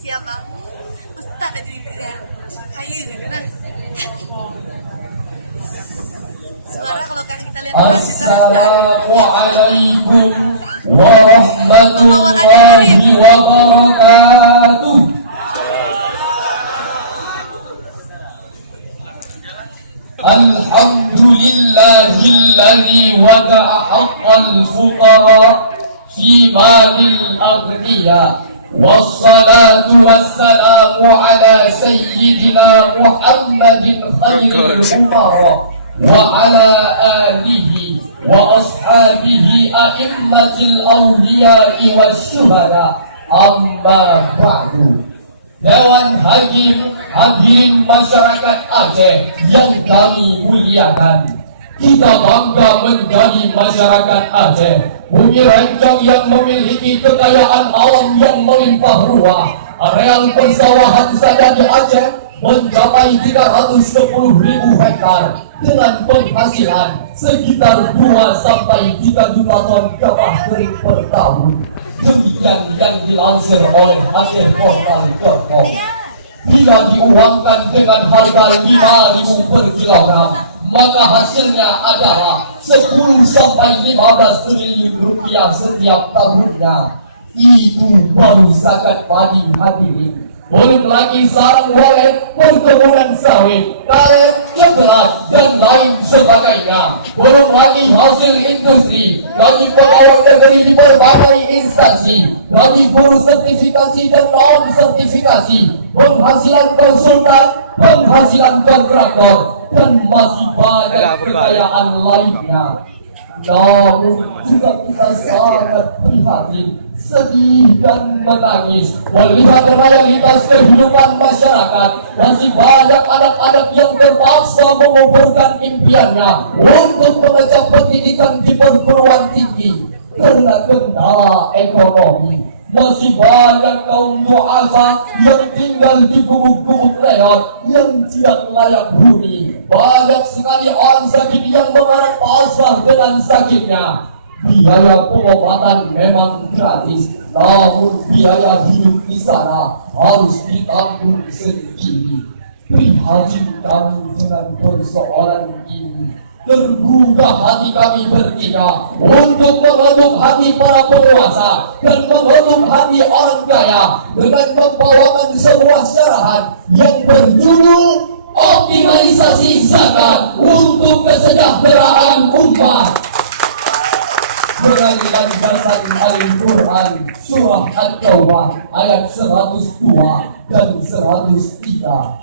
Siapa? Ustaz ada dia. Assalamualaikum warahmatullahi wabarakatuh. Alhamdulillahilladzi wada'a haqqal fuqara fi malil aghniya. Wassalatu wassalamu ala sayyidina Muhammadin khairil umara wa ala alihi wa ashabihi a'immatil awliya'i wasyuhada, amma ba'du. Dewan Hakim hadirin masyarakat Aceh yang kami muliakan, kita bangga menjadi masyarakat Aceh, bumi rencong yang memiliki kekayaan alam yang melimpah ruah. Areal persawahan saja di Aceh mencapai 310.000 hektar dengan penghasilan sekitar 2 sampai 3 juta ton gabah kering per tahun. Demikian yang dilansir oleh acehportal.com. Bila diuangkan dengan harga 5.000 per kilogram, maka hasilnya adalah 10 sampai 15 triliun rupiah setiap tahunnya. Itu baru zakat padi hadirin. Belum lagi sarang walet, perkebunan sawit, karet, coklat, dan lain sebagainya. Belum lagi hasil industri, gaji pegawai negeri di berbagai instansi, gaji guru sertifikasi dan non-sertifikasi, penghasilan konsultan, penghasilan kontraktor, dan masih banyak kekayaan lainnya. Namun juga kita sangat prihatin, sedih dan menangis melihat realitas kehidupan masyarakat. Masih banyak anak-anak yang terpaksa menguburkan impiannya untuk mengejar pendidikan di perguruan tinggi karena kendala ekonomi. Masih banyak kaum duafa yang tinggal di gubuk-gubuk reot yang tidak layak huni. Banyak sekali orang sakit yang mengarah pasrah dengan sakitnya. Biaya pengobatan memang gratis, namun biaya hidup di sana harus ditanggung sendiri. Prihatin kami dengan persoalan ini. Tergugah hati kami bertiga untuk mengetuk hati para penguasa dan mengetuk hati orang kaya dengan membawakan sebuah syarahan yang berjudul optimalisasi zakat untuk kesejahteraan umat. Dengan dasar Al-Quran surah At-Taubah ayat 102 dan 103.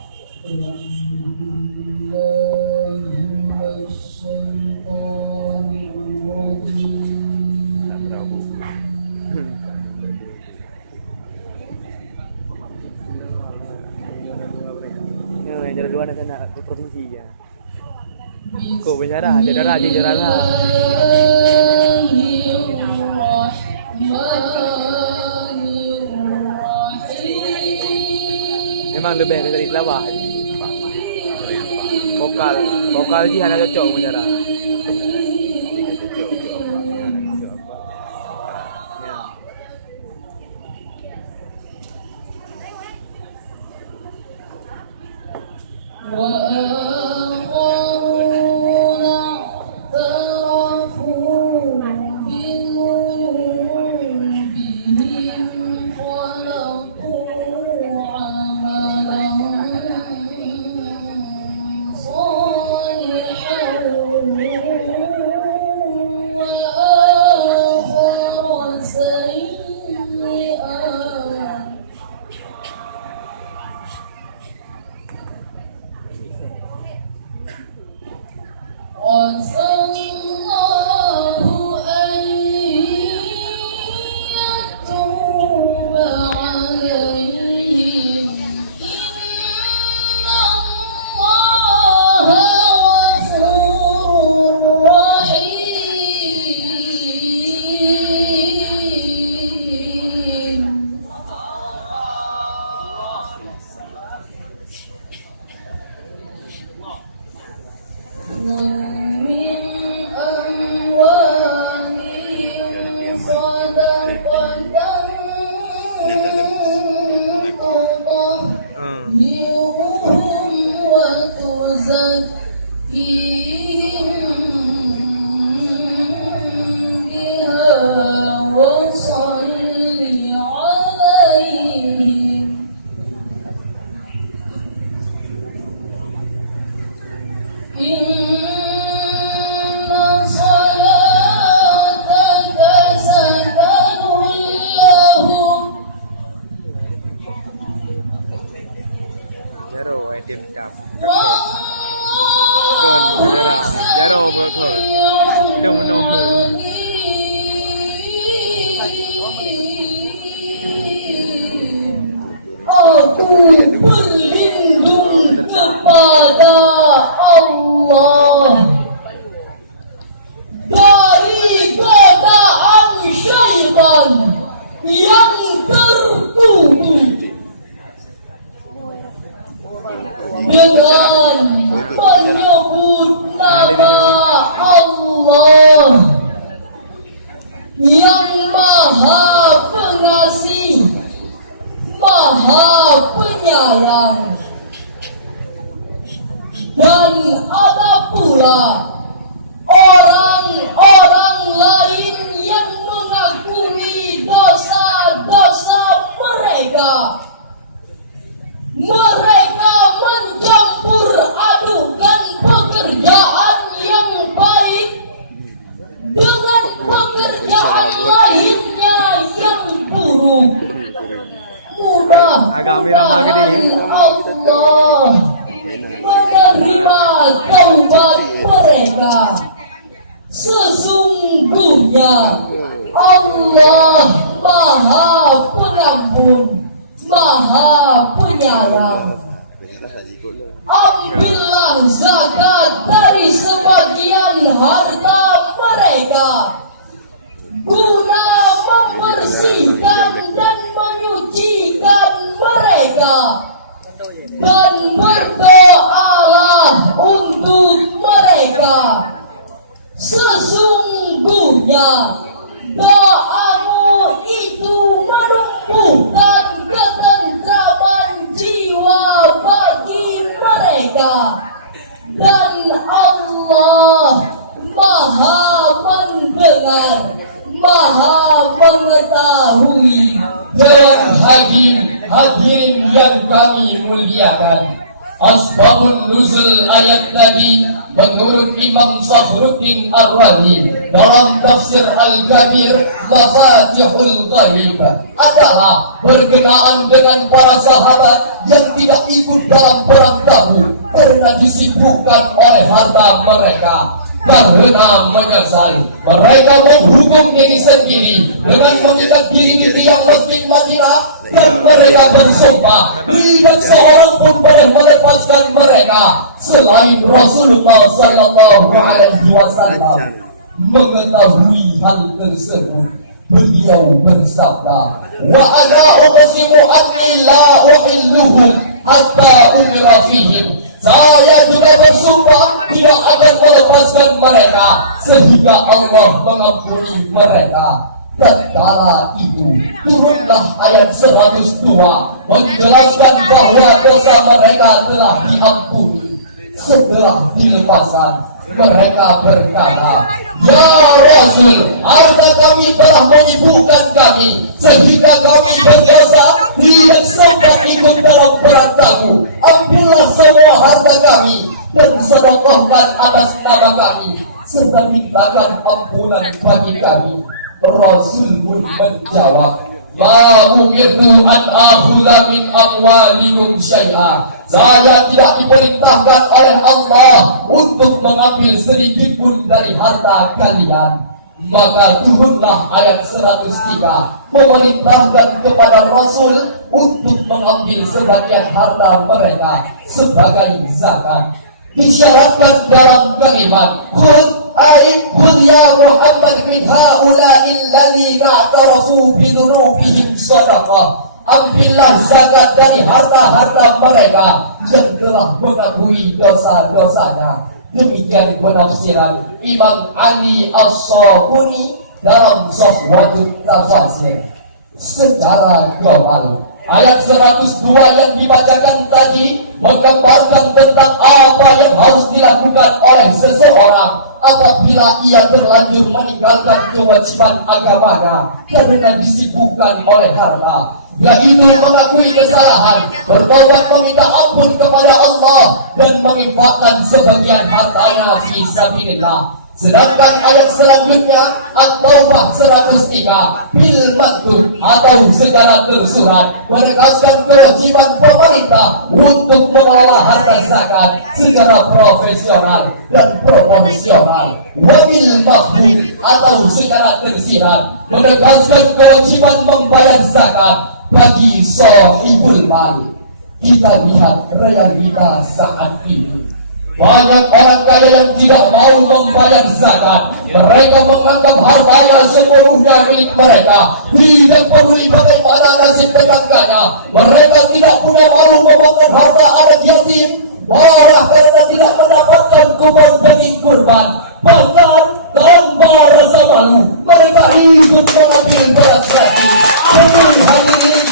Jalan dua nanti nak ke provinsi ya. Kau berjarah, jalan aja jalan lah. Memang lebih dari lawah. Vokal sih hanya cocok berjarah. penyayang. Dan ada pula orang-orang lain yang mengakui dosa-dosa mereka. Mereka mencampur adukan pekerjaan yang baik dengan pekerjaan lainnya yang buruk. Mudah-mudahan Allah menerima taubat mereka. Sesungguhnya Allah Maha Pengampun, Maha Penyayang. Ambillah zakat dari sebagian harta mereka guna membersihkan dan menyucikan mereka, dan berdoalah untuk mereka. Sesungguhnya doamu itu menumbuhkan ketentraman jiwa bagi mereka, dan Allah Maha mendengar, Maha mengetahui. Dewan Hakim, hadirin yang kami muliakan, asbabun nuzul ayat tadi menurut Imam Fakhruddin Ar-Razi dalam tafsir Al-Kabir Mafatihul Ghaib adalah berkenaan dengan para sahabat yang tidak ikut dalam perang Tabuk karena disibukkan oleh harta mereka. Karena menyesal, mereka menghukum diri sendiri dengan mengikat diri di yang masjid Madinah, dan mereka bersumpah tidak seorang pun boleh melepaskan mereka selain Rasulullah Sallallahu Alaihi Wasallam. Mengetahui hal tersebut, beliau bersabda, wa ana uqsimu anni la uhilluhu hatta umira fihim. Saya juga bersumpah tidak akan melepaskan mereka sehingga Allah mengampuni mereka. Tatkala itu turunlah ayat 102 menjelaskan bahwa dosa mereka telah diampuni. Setelah dilepaskan, mereka berkata, ya Rasul, harta kami telah menyibukkan kami sehingga kami berdosa tidak sempat ikut dalam perang Tabuk. Ambillah semua harta kami dan sedekahkan atas nama kami, serta mintakan ampunan bagi kami. Rasul pun menjawab, ma umirtu an akhudha min amwalikum syai'a. Saya tidak diperintahkan oleh Allah untuk mengambil sedikit pun dari harta kalian. Maka turunlah ayat 103 memerintahkan kepada Rasul untuk mengambil sebagian harta mereka sebagai zakat. Disyaratkan dalam kalimat khudh ya Muhammad min haula'il ladzina i'tarafu bi dzunubihim shadaqah. Ambillah zakat dari harta-harta mereka yang telah mengakui dosa-dosanya. Demikian penafsiran Imam Ali As-Sabuni dalam Safwatul Tafsir. Secara global, ayat 102 yang dibacakan tadi menggambarkan tentang apa yang harus dilakukan oleh seseorang apabila ia terlanjur meninggalkan kewajiban agamanya karena disibukkan oleh harta, yaitu mengakui kesalahan, bertobat meminta ampun kepada Allah, dan menginfakkan sebagian hartanya fi sabilillah. Sedangkan ayat selanjutnya At-Taubah 103 bil maktub atau secara tersurat menegaskan kewajiban pemerintah untuk mengelola harta zakat secara profesional dan proporsional. Wabil mahbub atau secara tersirat menegaskan kewajiban membayar zakat bagi sahibul mal. Kita lihat realita saat ini. Banyak orang kaya yang tidak mau membayar zakat. Mereka menganggap hartanya sepenuhnya milik mereka, tidak peduli bagaimana nasib tetangganya. Mereka tidak punya malu memakan harta anak yatim, malah karena tidak mendapatkan kurban demi kurban. Bahkan tanpa rasa malu, mereka ikut mengambil beras hati. Hadirin,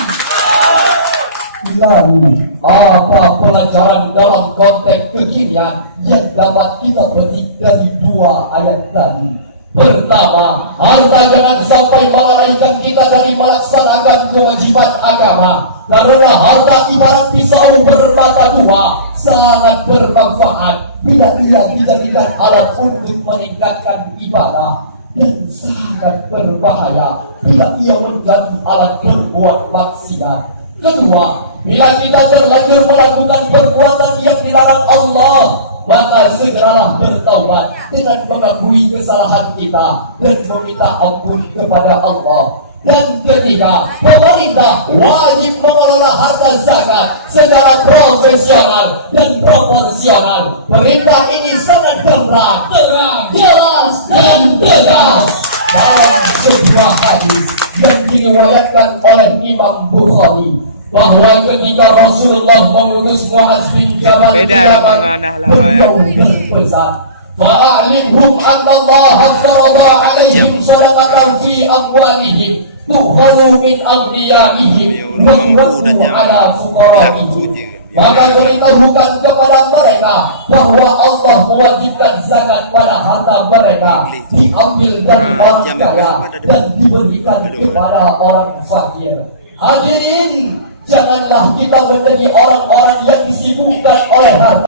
Lalu, apa pelajaran dalam konteks kekinian yang dapat kita petik dari dua ayat tadi? Pertama, harta jangan sampai melalaikan kita dari melaksanakan kewajiban agama. Karena harta ibarat pisau bermata dua, sangat bermanfaat bila ia dijadikan alat untuk meningkatkan ibadah, dan sangat berbahaya bila ia menjadi alat berbuat maksiat. Kedua, bila kita terlanjur melakukan perbuatan yang dilarang Allah, maka segeralah bertaubat dengan mengakui kesalahan kita dan meminta ampun kepada Allah. Dan ketiga, pemerintah wajib mengelola harta zakat secara profesional dan proporsional. Perintah ini sangat gamblang, terang, jelas, dan tegas dalam sebuah hadis yang diriwayatkan oleh Imam Bukhari, bahwa ketika Rasulullah mengutus Mu'adz bin Jabal ke Yaman, beliau berpesan, "Fa'alimhum anna Allah aftarada 'alaihim shadaqatan fi amwalihim tukhadhu min aghniyaihim wa turaddu 'ala fuqara'ihim." Maka beritahukan kepada mereka bahwa Allah mewajibkan zakat pada harta mereka, diambil dari orang kaya dan diberikan kepada orang fakir. Hadirin, janganlah kita menjadi orang-orang yang disibukkan oleh harta.